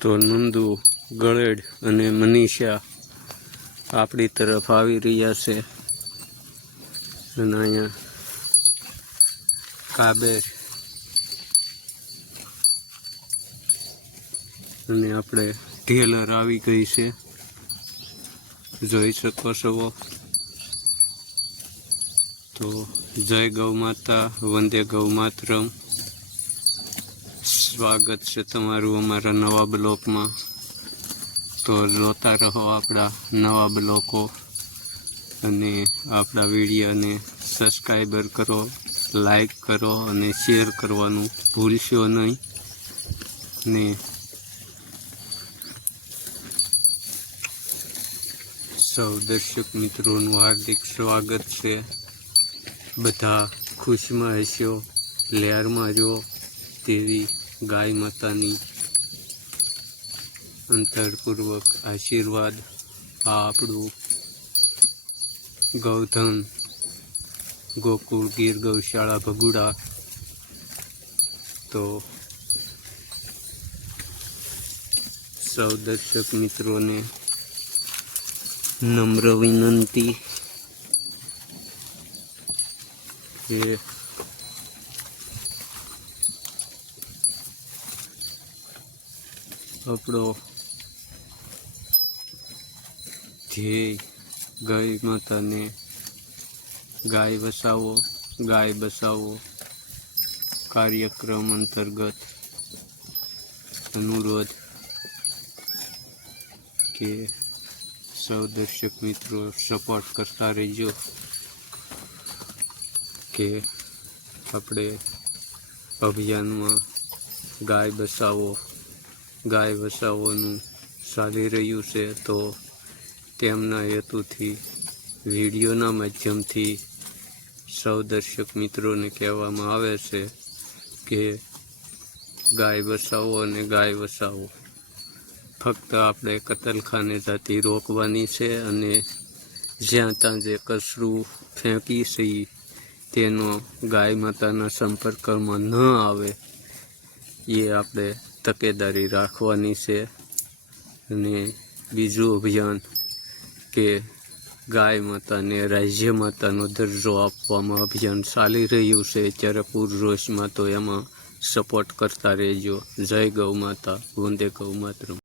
તો નંદુ, ગળેડ અને મનીષા આપણી તરફ આવી રહ્યા છે. અને અહીંયા કાબેર. અને આપણે ઢેલર આવી ગઈ છે. જોઈ શકો છો. તો જય ગૌ માતા, વંદે ગૌ માતરમ. સ્વાગત છે તમારું અમારા નવા બ્લોકમાં. તો જોતા રહો આપણા નવા બ્લોકો અને આપણા વિડીયોને સબસ્ક્રાઈબર કરો, લાઈક કરો અને શેર કરવાનું ભૂલશો નહીં. ને સૌ દર્શક મિત્રોનું હાર્દિક સ્વાગત છે. બધા ખુશમાં હશો, લહેરમાં જો તેવી ગાય માતાની અંતરપૂર્વક આશીર્વાદ, આ આપણું ગૌધન ગોકુળ ગીર ગૌશાળા ભગુડા. તો સૌ દર્શક મિત્રોને નમ્ર વિનંતી કે આપણો ધ્યેય ગાય માતાને ગાય વસાવો, ગાય બસાવો કાર્યક્રમ અંતર્ગત અનુરોધ કે સૌ દર્શક મિત્રો સપોર્ટ કરતા રહેજો કે આપણે અભિયાનમાં ગાય બસાવો. ગાય વસાવવાનું ચાલી રહ્યું છે, તો તેમના હેતુથી વિડીયોના માધ્યમથી સૌ દર્શક મિત્રોને કહેવામાં આવે છે કે ગાય વસાવો અને ગાય વસાવો. ફક્ત આપણે કતલખાને જાતિ રોકવાની છે અને જ્યાં ત્યાં જે કચરું ફેંકી છીએ તેનો ગાય માતાના સંપર્કમાં ન આવે, એ આપણે તકેદારી રાખવાની છે અને બીજું અભિયાન કે ગાય માતાને રાજ્ય માતાનો દરજ્જો આપવામાં અભિયાન ચાલી રહ્યું છે. ત્યારે પૂરજોશમાં તો એમાં સપોર્ટ કરતા રહેજો. જય ગૌ માતા. વંદે ગૌ માતરમ.